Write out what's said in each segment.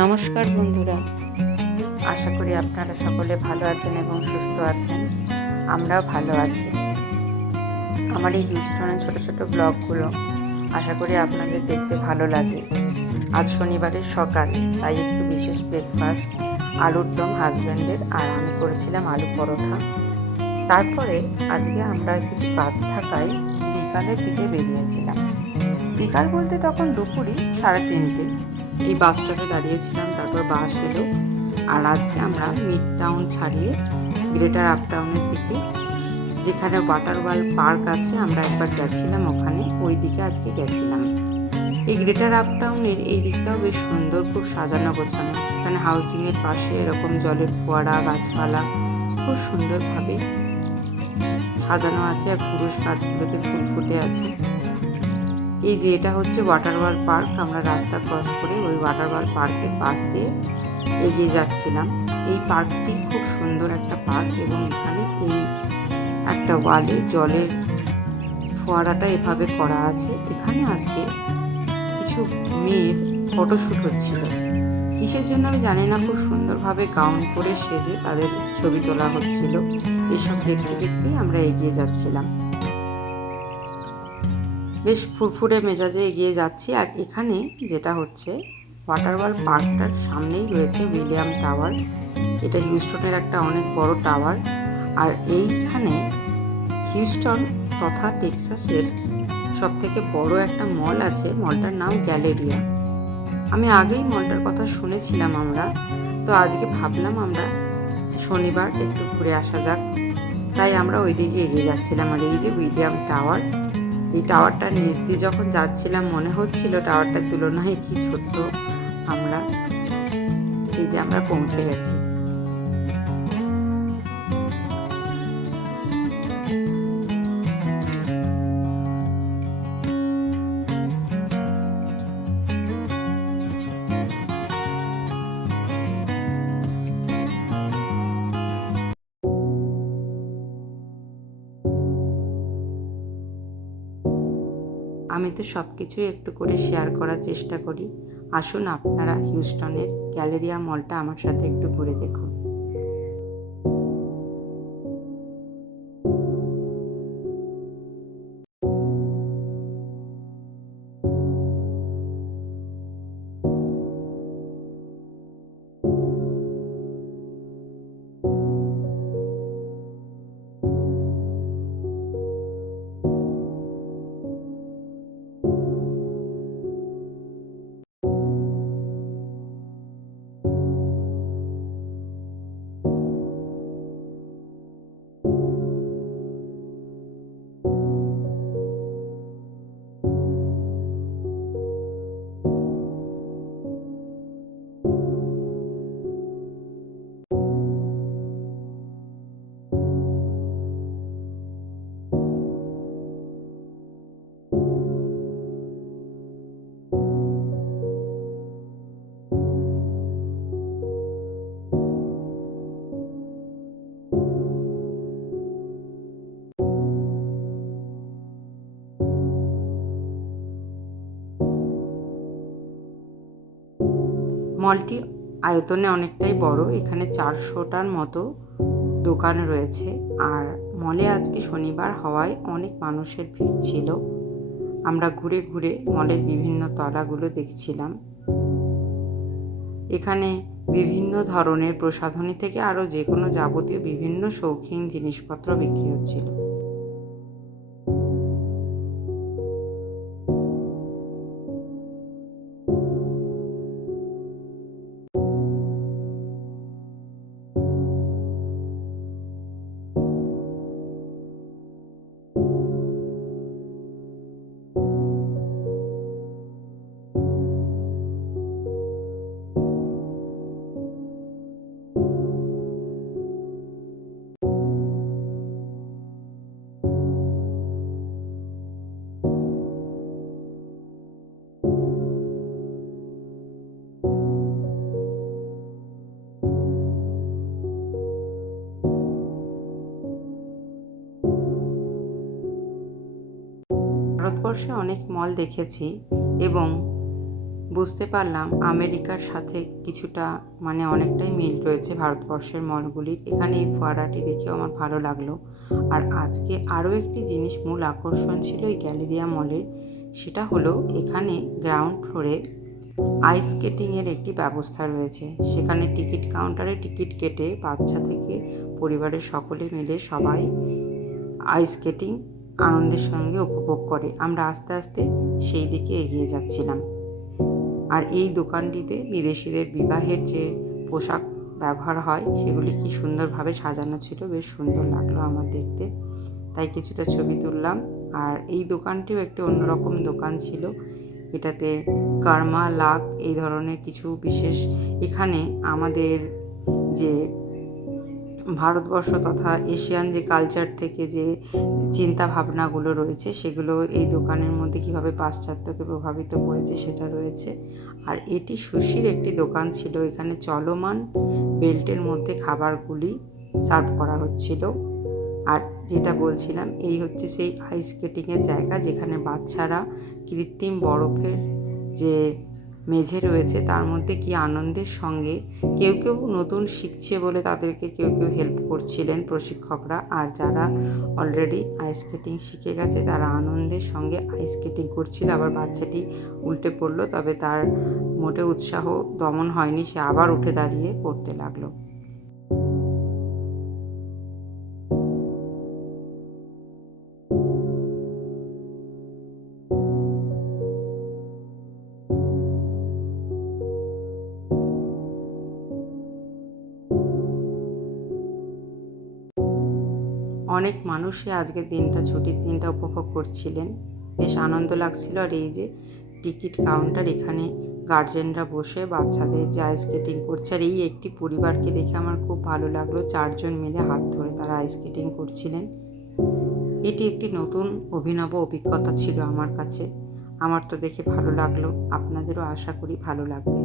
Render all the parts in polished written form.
নমস্কার বন্ধুরা, আশা করি আপনারা সকলে ভালো আছেন এবং সুস্থ আছেন। আমরাও ভালো আছি। আমার এই হিউস্টনের ছোট ছোট ব্লগগুলো আশা করি আপনাদের দেখতে ভালো লাগে। আজ শনিবারের সকাল, তাই একটু বিশেষ ব্রেকফাস্ট, আলুর দম হাজব্যান্ডের, আর আমি করেছিলাম আলু পরোটা। তারপরে আজকে আমরা কিছু কাজ থাকায় বিকালের দিকে বেরিয়েছিলাম। বিকাল বলতে তখন দুপুরই 3:30। এই বাস স্টপে দাঁড়িয়েছিলাম, তারপর বাস এলো। আর আজকে আমরা মিড টাউন ছাড়িয়ে গ্রেটার আপ টাউনের দিকে, যেখানে ওয়াটার ওয়ার্ল্ড পার্ক আছে, আমরা একবার গেছিলাম ওখানে, ওই দিকে আজকে গেছিলাম। এই গ্রেটার আপ টাউনের এই দিকটাও বেশ সুন্দর, খুব সাজানো গোছানো। এখানে হাউজিংয়ের পাশে এরকম জলের ফোয়ারা, গাছপালা খুব সুন্দরভাবে সাজানো আছে, আর পুরুষ গাছগুলোতে ফুল ফুটে আছে। এই যে এটা হচ্ছে ওয়াটার ওয়ার্ল্ড পার্ক। আমরা রাস্তা ক্রস করে ওই ওয়াটার ওয়ার্ল্ড পার্কের পাশ দিয়ে এগিয়ে যাচ্ছিলাম। এই পার্কটি খুব সুন্দর একটা পার্ক, এবং এখানে এই একটা ওয়ালে জলের ফোয়ারাটা এভাবে করা আছে। এখানে আজকে কিছু মেয়ের ফটোশ্যুট হচ্ছিল, কিসের জন্য আমি জানি না। খুব সুন্দরভাবে গাউন পরে সেজে তাদের ছবি তোলা হচ্ছিল। এসব দেখতে দেখতেই আমরা এগিয়ে যাচ্ছিলাম, বেশ ফুরফুরে মেজাজে এগিয়ে যাচ্ছি। আর এখানে যেটা হচ্ছে, ওয়াটার ওয়ার্ল্ড পার্কটার সামনেই রয়েছে উইলিয়াম টাওয়ার। এটা হিউস্টনের একটা অনেক বড় টাওয়ার। আর এইখানে হিউস্টন তথা টেক্সাসের সবথেকে বড় একটা মল আছে, মলটার নাম গ্যালেরিয়া। আমি আগেই মলটার কথা শুনেছিলাম আমরা, তো আজকে ভাবলাম আমরা শনিবার একটু ঘুরে আসা যাক, তাই আমরা ওই দিকে এগিয়ে যাচ্ছিলাম। আর এই যে উইলিয়াম টাওয়ার, এই টাওয়ারটার নিচ দিয়ে যখন যাচ্ছিলাম মনে হচ্ছিল টাওয়ারটার তুলনায় কি ছোট্ট আমরা। এই যে আমরা পৌঁছে গেছি। আমি তো সব কিছুই একটু করে শেয়ার করার চেষ্টা করি। আসুন আপনারা হিউস্টনের গ্যালেরিয়া মলটা আমার সাথে একটু ঘুরে দেখুন। মলটি আয়তনে অনেকটাই বড়। এখানে 400টার মতো দোকান রয়েছে। আর মলে আজকে শনিবার হওয়ায় অনেক মানুষের ভিড় ছিল। আমরা ঘুরে ঘুরে মলের বিভিন্ন তলাগুলো দেখছিলাম। এখানে বিভিন্ন ধরনের প্রসাধনী থেকে আরও যে কোনো যাবতীয় বিভিন্ন শৌখিন জিনিসপত্র বিক্রি হচ্ছিল। ভারতবর্ষে অনেক মল দেখেছি, এবং বুঝতে পারলাম আমেরিকার সাথে কিছুটা মানে অনেকটাই মিল রয়েছে ভারতবর্ষের মলগুলির। এখানে এই ফোয়ারাটি দেখেও আমার ভালো লাগলো। আর আজকে আরও একটি জিনিস মূল আকর্ষণ ছিল এই গ্যালেরিয়া মলের, সেটা হলো এখানে গ্রাউন্ড ফ্লোরে আইস স্কেটিংয়ের একটি ব্যবস্থা রয়েছে। সেখানে টিকিট কাউন্টারে টিকিট কেটে বাচ্চা থেকে পরিবারের সকলে মিলে সবাই আইস স্কেটিং আনন্দের সঙ্গে উপভোগ করে। আমরা আস্তে আস্তে সেই দিকে এগিয়ে যাচ্ছিলাম। আর এই দোকানটিতে বিদেশিদের বিবাহের যে পোশাক ব্যবহার হয় সেগুলি কি সুন্দরভাবে সাজানো ছিল, বেশ সুন্দর লাগলো আমার দেখতে, তাই কিছুটা ছবি তুললাম। আর এই দোকানটিও একটি অন্যরকম দোকান ছিল। এটাতে কার্মা লাক এই ধরনের কিছু বিশেষ, এখানে আমাদের যে ভারতবর্ষ তথা এশিয়ান যে কালচার থেকে যে চিন্তা ভাবনাগুলো রয়েছে সেগুলো এই দোকানের মধ্যে কীভাবে পাশ্চাত্যকে প্রভাবিত করেছে সেটা রয়েছে। আর এটি সুশির একটি দোকান ছিল। এখানে চলমান বেল্টের মধ্যে খাবারগুলি সার্ভ করা হচ্ছিল। আর যেটা বলছিলাম, এই হচ্ছে সেই আইস স্কেটিংয়ের জায়গা যেখানে বাচ্চারা কৃত্রিম বরফের যে মেঝে রয়েছে তার মধ্যে কি আনন্দের সঙ্গে, কেউ কেউ নতুন শিখছে বলে তাদেরকে কেউ হেল্প করছিলেন প্রশিক্ষকরা, আর যারা অলরেডি আইস স্কেটিং শিখে গেছে তারা আনন্দের সঙ্গে আইস স্কেটিং করছিল। আবার বাচ্চাটি উল্টে পড়লো, তবে তার মোটে উৎসাহ দমন হয়নি, সে আবার উঠে দাঁড়িয়ে করতে লাগলো। অনেক মানুষই আজকের দিনটা, ছুটির দিনটা উপভোগ করছিলেন, বেশ আনন্দ লাগছিল। আর এই যে টিকিট কাউন্টার, এখানে গার্জেনরা বসে বাচ্চাদের যে আইস স্কেটিং করছে। আর এই একটি পরিবারকে দেখে আমার খুব ভালো লাগলো, 4 জন মিলে হাত ধরে তারা আইস স্কেটিং করছিলেন। এটি একটি নতুন অভিনব অভিজ্ঞতা ছিল আমার কাছে। আমার তো দেখে ভালো লাগলো, আপনাদেরও আশা করি ভালো লাগবে।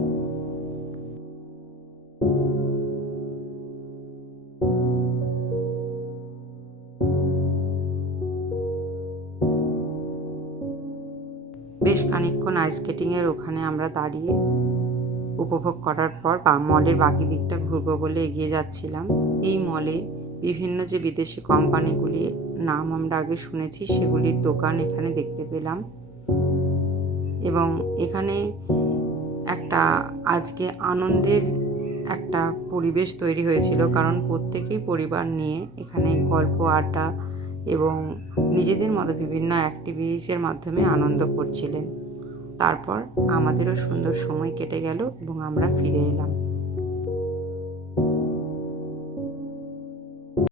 বেশ খানিকক্ষণ আইস স্কেটিংয়ের ওখানে আমরা দাঁড়িয়ে উপভোগ করার পর মলের বাকি দিকটা ঘুরবো বলে এগিয়ে যাচ্ছিলাম। এই মলে বিভিন্ন যে বিদেশি কোম্পানিগুলির নাম আমরা আগে শুনেছি সেগুলির দোকান এখানে দেখতে পেলাম। এবং এখানে একটা আজকে আনন্দের একটা পরিবেশ তৈরি হয়েছিল, কারণ প্রত্যেকেই পরিবার নিয়ে এখানে গল্প আড্ডা এবং নিজেদের মতো বিভিন্ন অ্যাক্টিভিটিসের মাধ্যমে আনন্দ করছিলেন। তারপর আমাদেরও সুন্দর সময় কেটে গেল এবং আমরা ফিরে এলাম।